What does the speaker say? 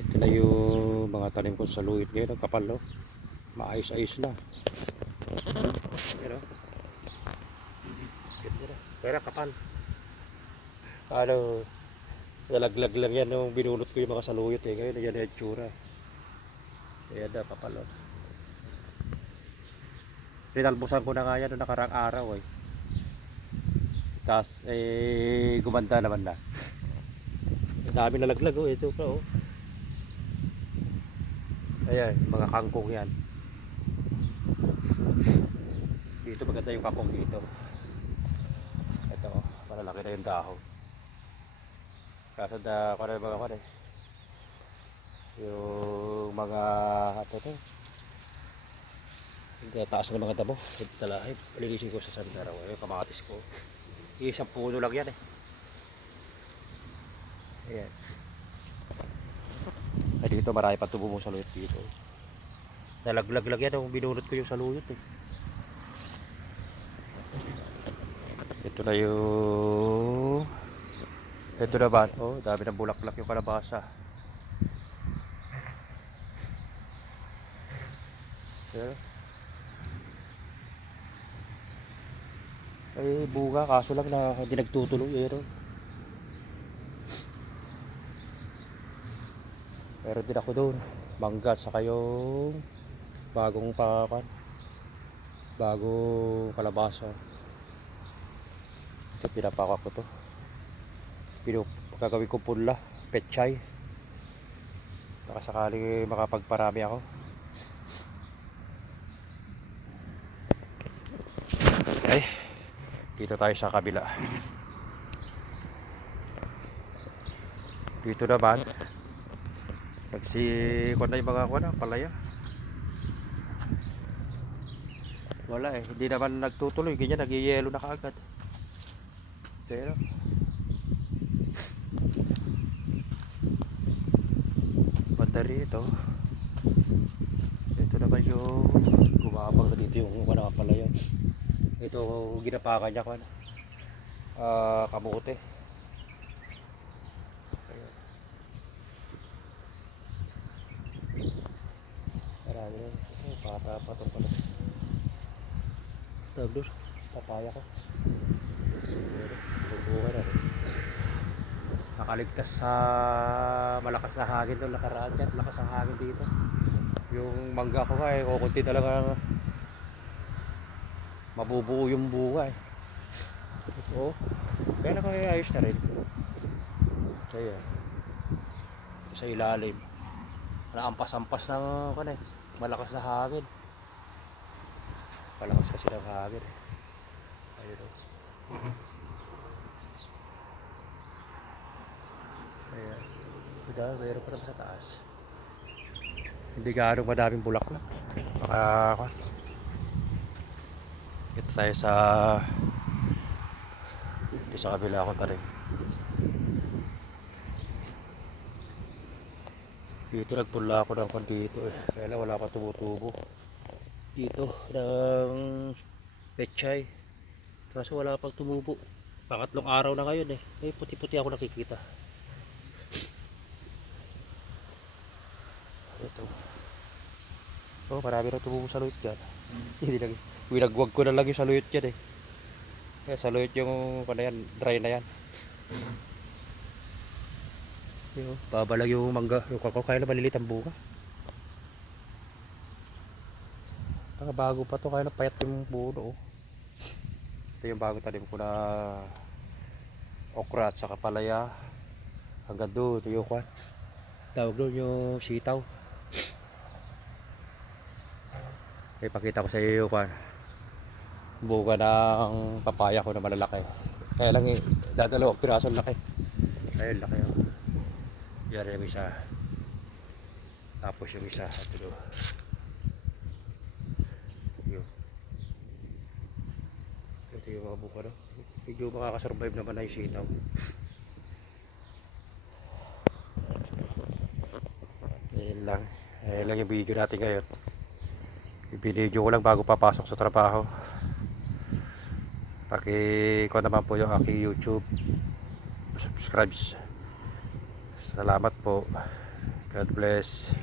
Ito na yung mga tanim ko sa luit ngayon. Kapal, no? Maayos-ayos na. Pero, ganda na. Pero kapal. Ano, nalaglag lang yan nung binulot ko yung mga saluyot eh. Ngayon, yan yung tsura. Ayan na, kapal, no? Pinalbusan ko na nga yan noong nakarang araw eh. Kas, eh, gumanda naman na. Dami nalaglag oh, ito pa oh. Ayan, mga kangkong yan. Dito maganda yung kangkong dito. Ito oh, malalaki na yung dahon. Kaso da, yung mga kwan eh. Yung mga, ano to, hindi taas ng mga damo. Hindi talahib. Palilisin ko sa sandaraw. Yung kamatis ko. Isang puno lang yan eh. Ayan. Ay dito marami pa tubo mo saluyot dito. Nalaglag lang yan nung binunot ko yung saluyot eh. Ito na yung... Ito na ba? Oh, dami ng bulaklak yung kalabasa. Ayan. Ay, bunga, kaso lang na hindi nagtutuloy eh. Meron din ako doon. Mangga sa yung bagong papan. Bagong kalabasa. Ito pinapaka ko to. Pinu gagawin ko pula, pechay. Baka sakali makapagparami ako. Okay. Dito tayo sa kabila. Dito naman. Nagsi ko na yung mga kuwan, ah, palaya. Wala eh, hindi naman nagtutuloy, ganyan nagyayelo na kaagad. Pero banda rito. Ito naman yung gumabang na dito yung mga palaya. Ito ginapakan niya ko Ah, kamote. Ayan. Marami na. Oh, bata pa ito pala. Tawag doon. Papaya ko. Bubuhay na rin. Nakaligtas sa malakas na hangin doon nakaraan dyan. Malakas ang hangin dito. Yung mangga ko nga eh, kukunti talaga mabubuo yung bunga eh. Oo. Kaya na kaya ayos na rin. Kaya. Sa ilalim. Naampas-ampas ng kan eh. Malakas na hangin. Malakas kasi ng hangin eh. Ayun o. Ayan. Ito, meron pa naman sa taas. Hindi gaano madaming bulaklak. Baka. Ito tayo sa dito sa kabila ako talim. Dito nagpula ako ng dito eh. Kaya lang wala pa tumutubo. Dito ng pechay. Kaso wala pang tumubo. Pangatlong araw na ngayon eh. May puti-puti ako nakikita. Ito. Oh, marami na tumubo sa luyot dyan. Hindi lang. Winagwag ko na lang yung saluyot dyan eh. Kaya saluyot yung ano yan, dry na yan. Yung, babalag yung mangga, yung kakao kaya na malilit ang bunga. Taka bago pa to, kaya na payat yung puno oh. Ito yung bago tanim ko na okra at saka palaya. Hanggang doon, ito yung kwan. Tawag doon yung sitaw. Ipakita ko sa iyo yung kwan buka ng papaya ko na malalaki. Kaya lang eh, dadalawang piraso laki. Ayun, laki oh. Yan yung isa. Tapos yung isa. Ito doon. Yun. Ito yung mga buka no. Medyo makakasurvive naman na yung sitaw. Ayun lang. Ayun lang yung video natin ngayon. Ibinidyo ko lang bago papasok sa trabaho. Paki ko naman po yung aking YouTube. Subscribe. Salamat po. God bless.